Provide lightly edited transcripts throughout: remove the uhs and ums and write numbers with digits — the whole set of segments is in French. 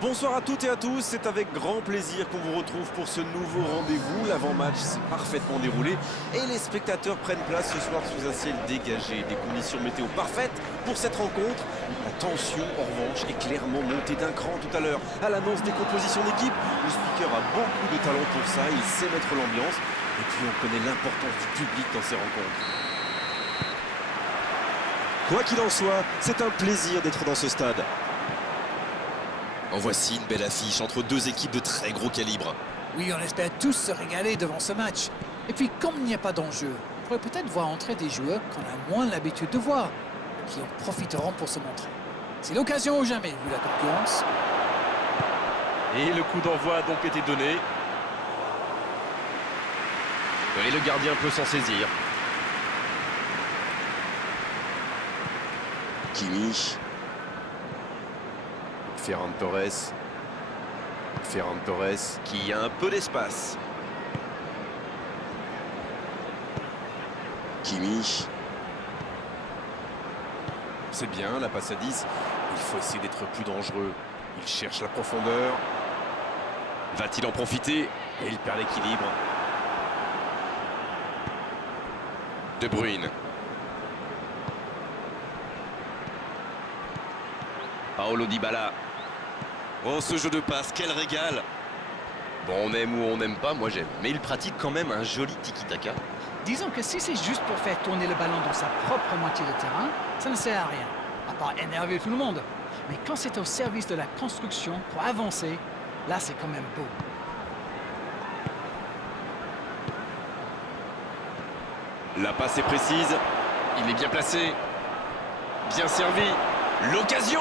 Bonsoir à toutes et à tous, c'est avec grand plaisir qu'on vous retrouve pour ce nouveau rendez-vous. L'avant-match s'est parfaitement déroulé et les spectateurs prennent place ce soir sous un ciel dégagé. Des conditions météo parfaites pour cette rencontre. La tension, en revanche, est clairement montée d'un cran tout à l'heure. À l'annonce des compositions d'équipe, le speaker a beaucoup de talent pour ça, il sait mettre l'ambiance. Et puis on connaît l'importance du public dans ces rencontres. Quoi qu'il en soit, c'est un plaisir d'être dans ce stade. En voici une belle affiche entre deux équipes de très gros calibre. Oui, on espère tous se régaler devant ce match. Et puis, comme il n'y a pas d'enjeu, on pourrait peut-être voir entrer des joueurs qu'on a moins l'habitude de voir, qui en profiteront pour se montrer. C'est l'occasion ou jamais, vu la concurrence. Et le coup d'envoi a donc été donné. Et le gardien peut s'en saisir. Kimi. Ferran Torres. Ferran Torres qui a un peu d'espace. Kimi. C'est bien, la passe à 10. Il faut essayer d'être plus dangereux. Il cherche la profondeur. Va-t-il en profiter? Et il perd l'équilibre. De Bruyne. Paulo Dybala. Oh, ce jeu de passe, quel régal! Bon, on aime ou on n'aime pas, moi j'aime. Mais il pratique quand même un joli tiki-taka. Disons que si c'est juste pour faire tourner le ballon dans sa propre moitié de terrain, ça ne sert à rien, à part énerver tout le monde. Mais quand c'est au service de la construction, pour avancer, là c'est quand même beau. La passe est précise. Il est bien placé. Bien servi. L'occasion!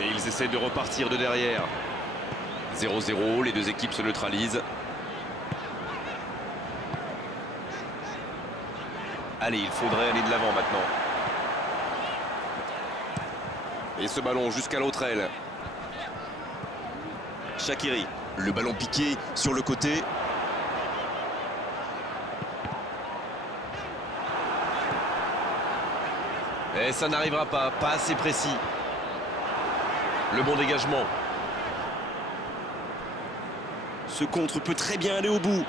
Et ils essaient de repartir de derrière. 0-0, les deux équipes se neutralisent. Allez, il faudrait aller de l'avant maintenant. Et ce ballon jusqu'à l'autre aile. Shaqiri. Le ballon piqué sur le côté. Et ça n'arrivera pas assez précis. Le bon dégagement. Ce contre peut très bien aller au bout.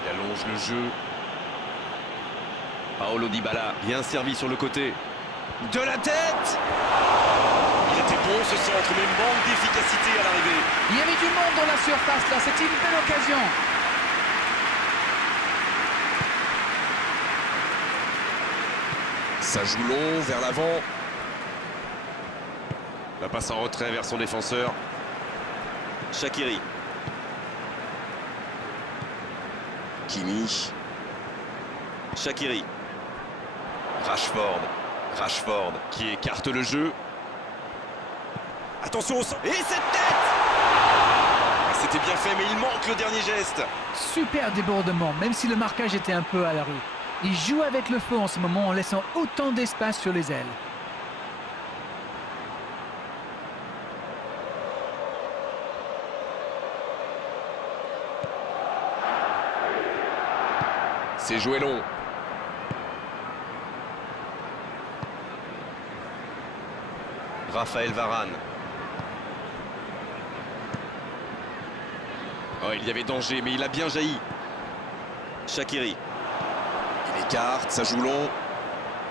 Il allonge le jeu. Paulo Dybala, bien servi sur le côté. De la tête! Il était bon ce centre, mais une manque d'efficacité à l'arrivée. Il y avait du monde dans la surface là, c'était une belle occasion. Ça joue long vers l'avant. La passe en retrait vers son défenseur. Shaqiri. Kimi. Shaqiri. Rashford qui écarte le jeu. Attention au centre. Et cette tête! C'était bien fait, mais il manque le dernier geste. Super débordement, même si le marquage était un peu à la rue. Il joue avec le feu en ce moment en laissant autant d'espace sur les ailes. C'est joué long. Raphaël Varane. Oh, il y avait danger, mais il a bien jailli. Shaqiri. Il écarte, ça joue long.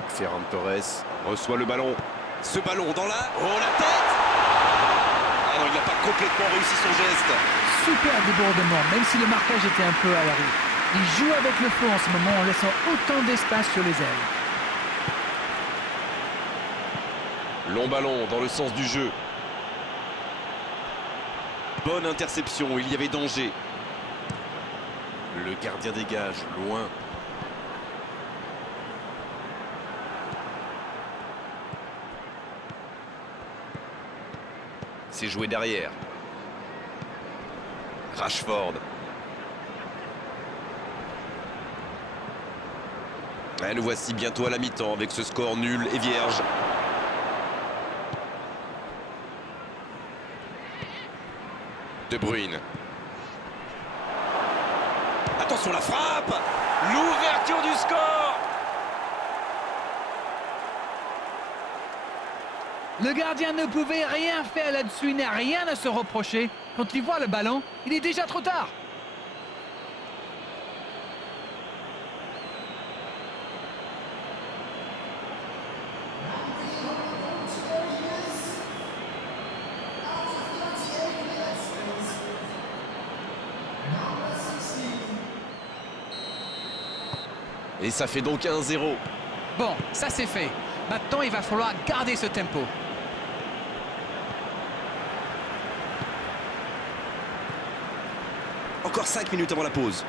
Ferran Torres reçoit le ballon. Ce ballon dans la... Oh, la tête! Ah non, il n'a pas complètement réussi son geste. Super débordement, même si le marquage était un peu à la rue. Il joue avec le feu en ce moment en laissant autant d'espace sur les ailes. Long ballon dans le sens du jeu. Bonne interception, il y avait danger. Le gardien dégage, loin. C'est joué derrière. Rashford. Et nous voici bientôt à la mi-temps avec ce score nul et vierge. De Bruyne. Attention la frappe. L'ouverture du score. Le gardien ne pouvait rien faire là-dessus, il n'a rien à se reprocher. Quand il voit le ballon, il est déjà trop tard. Et ça fait donc 1-0. Bon, ça c'est fait. Maintenant, il va falloir garder ce tempo. Encore 5 minutes avant la pause.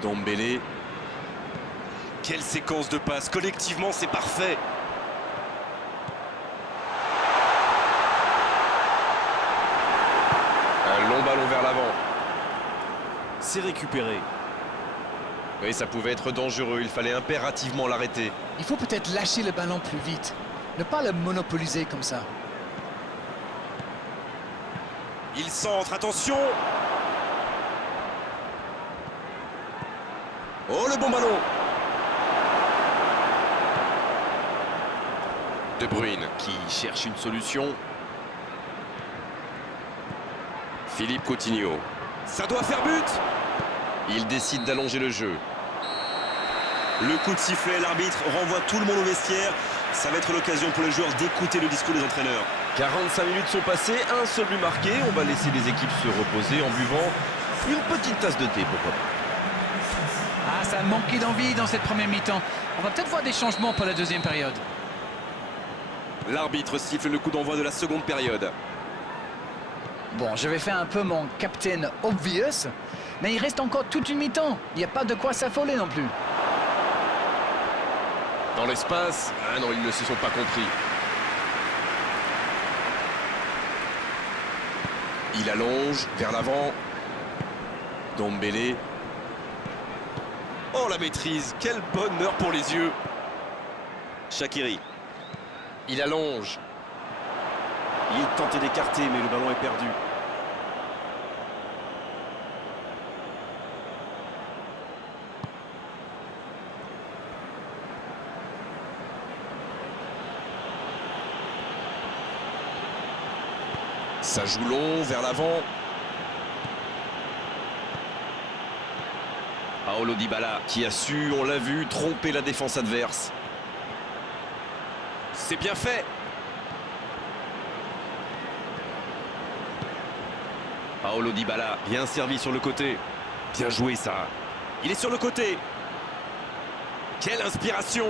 Dombele. Quelle séquence de passes. Collectivement, c'est parfait. Un long ballon vers l'avant. C'est récupéré. Oui, ça pouvait être dangereux. Il fallait impérativement l'arrêter. Il faut peut-être lâcher le ballon plus vite. Ne pas le monopoliser comme ça. Il centre, attention. Oh, le bon ballon. De Bruyne qui cherche une solution. Philippe Coutinho. Ça doit faire but. Il décide d'allonger le jeu. Le coup de sifflet, l'arbitre renvoie tout le monde au vestiaire. Ça va être l'occasion pour les joueurs d'écouter le discours des entraîneurs. 45 minutes sont passées, un seul but marqué. On va laisser les équipes se reposer en buvant une petite tasse de thé, pourquoi pas. Ah, ça manquait d'envie dans cette première mi-temps. On va peut-être voir des changements pour la deuxième période. L'arbitre siffle le coup d'envoi de la seconde période. Bon, je vais faire un peu mon captain obvious, mais il reste encore toute une mi-temps. Il n'y a pas de quoi s'affoler non plus. Dans l'espace, ah non, ils ne se sont pas compris. Il allonge vers l'avant. Dombele. Oh, la maîtrise, quel bonheur pour les yeux. Shaqiri. Il allonge. Il tentait d'écarter, mais le ballon est perdu. Ça joue long vers l'avant. Paulo Dybala qui a su, on l'a vu, tromper la défense adverse. C'est bien fait. Paulo Dybala, bien servi sur le côté. Bien joué ça. Il est sur le côté. Quelle inspiration.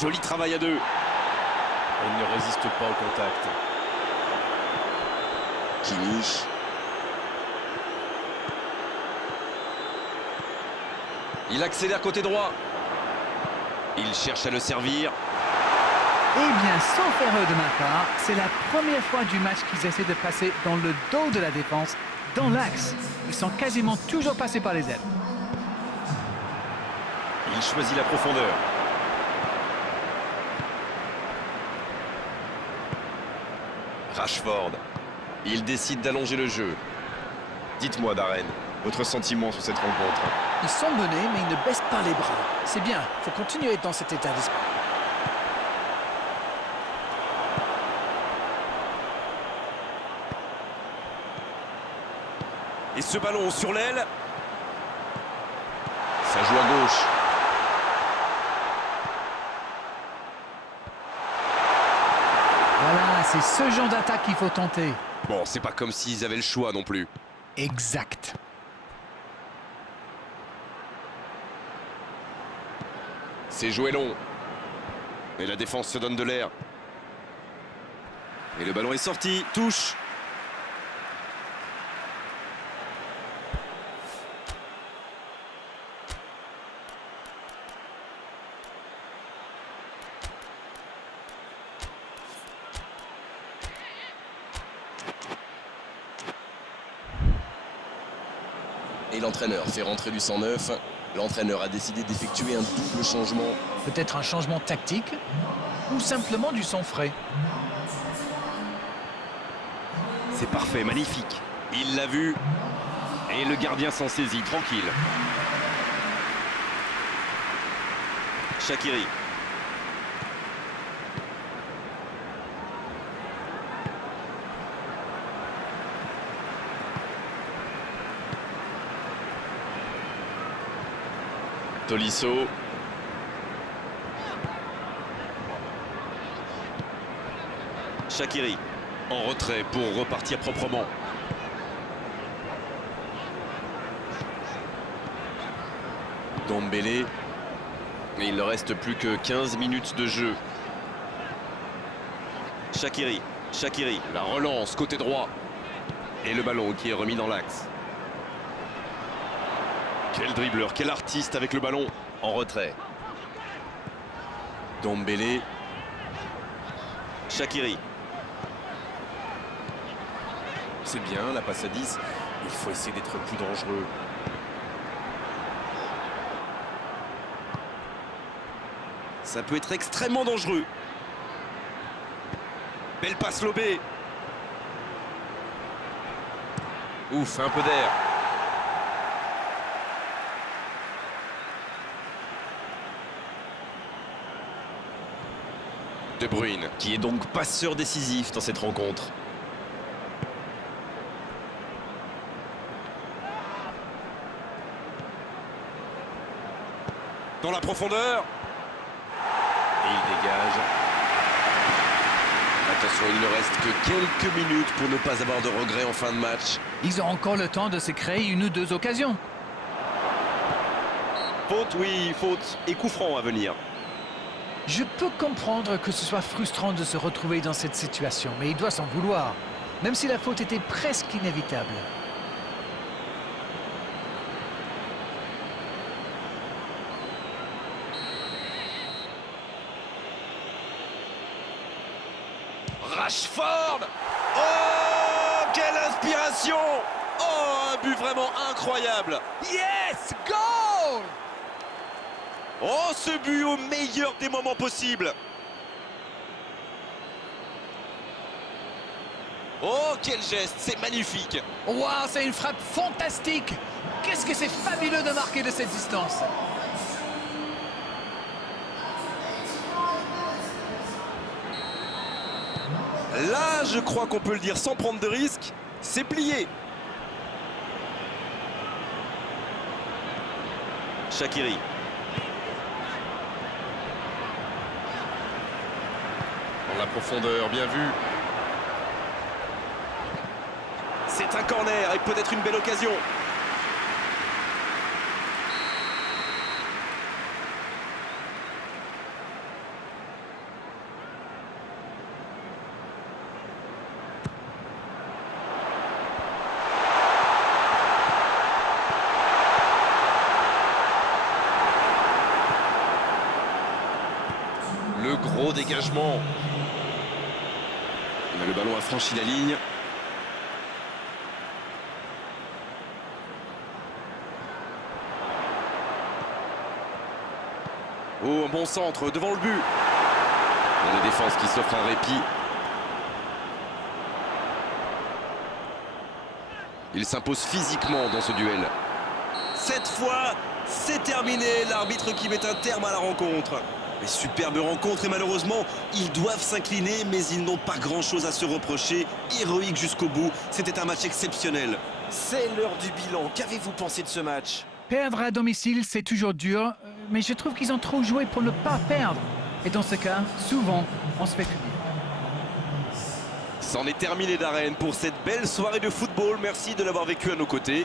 Joli travail à deux. Il ne résiste pas au contact. Kimmich. Il accélère côté droit. Il cherche à le servir. Eh bien, sauf erreur de ma part, c'est la première fois du match qu'ils essaient de passer dans le dos de la défense, dans l'axe. Ils sont quasiment toujours passés par les ailes. Il choisit la profondeur. Rashford. Il décide d'allonger le jeu. Dites-moi, Darren, votre sentiment sur cette rencontre. Ils sont menés, mais ils ne baissent pas les bras. C'est bien, il faut continuer dans cet état d'esprit. Et ce ballon sur l'aile. Ça joue à gauche. Voilà, c'est ce genre d'attaque qu'il faut tenter. Bon, c'est pas comme s'ils avaient le choix non plus. Exact. C'est joué long. Et la défense se donne de l'air. Et le ballon est sorti. Touche. Et l'entraîneur fait rentrer du 109. L'entraîneur a décidé d'effectuer un double changement. Peut-être un changement tactique ou simplement du sang frais. C'est parfait, magnifique. Il l'a vu. Et le gardien s'en saisit, tranquille. Shaqiri. Tolisso. Shaqiri. En retrait pour repartir proprement. Dombele. Et il ne reste plus que 15 minutes de jeu. Shaqiri. Shaqiri. La relance côté droit. Et le ballon qui est remis dans l'axe. Quel dribbleur, quel artiste avec le ballon. En retrait. Dombele. Shaqiri. C'est bien, la passe à 10. Il faut essayer d'être plus dangereux. Ça peut être extrêmement dangereux. Belle passe lobée. Ouf, un peu d'air. De Bruyne, Qui est donc passeur décisif dans cette rencontre. Dans la profondeur. Et il dégage. Attention, il ne reste que quelques minutes pour ne pas avoir de regrets en fin de match. Ils ont encore le temps de se créer une ou deux occasions. Faute, oui, faute. Et coup franc à venir. Je peux comprendre que ce soit frustrant de se retrouver dans cette situation, mais il doit s'en vouloir, même si la faute était presque inévitable. Rashford. Oh, quelle inspiration. Oh, un but vraiment incroyable. Yes! Goal! Oh, ce but au meilleur des moments possibles. Oh, quel geste, c'est magnifique. Waouh, c'est une frappe fantastique! Qu'est-ce que c'est fabuleux de marquer de cette distance! Là, je crois qu'on peut le dire sans prendre de risque, c'est plié. Shaqiri. dans la profondeur, bien vu. C'est un corner et peut-être une belle occasion. Le gros dégagement. Mais le ballon a franchi la ligne. Oh, un bon centre devant le but. Une défense qui s'offre un répit. Il s'impose physiquement dans ce duel. Cette fois, c'est terminé. L'arbitre qui met un terme à la rencontre. Mais superbe rencontre et malheureusement, ils doivent s'incliner, mais ils n'ont pas grand-chose à se reprocher. Héroïque jusqu'au bout, c'était un match exceptionnel. C'est l'heure du bilan. Qu'avez-vous pensé de ce match? Perdre à domicile, c'est toujours dur, mais je trouve qu'ils ont trop joué pour ne pas perdre. Et dans ce cas, souvent, on se fait punir. C'en est terminé d'arène pour cette belle soirée de football. Merci de l'avoir vécu à nos côtés.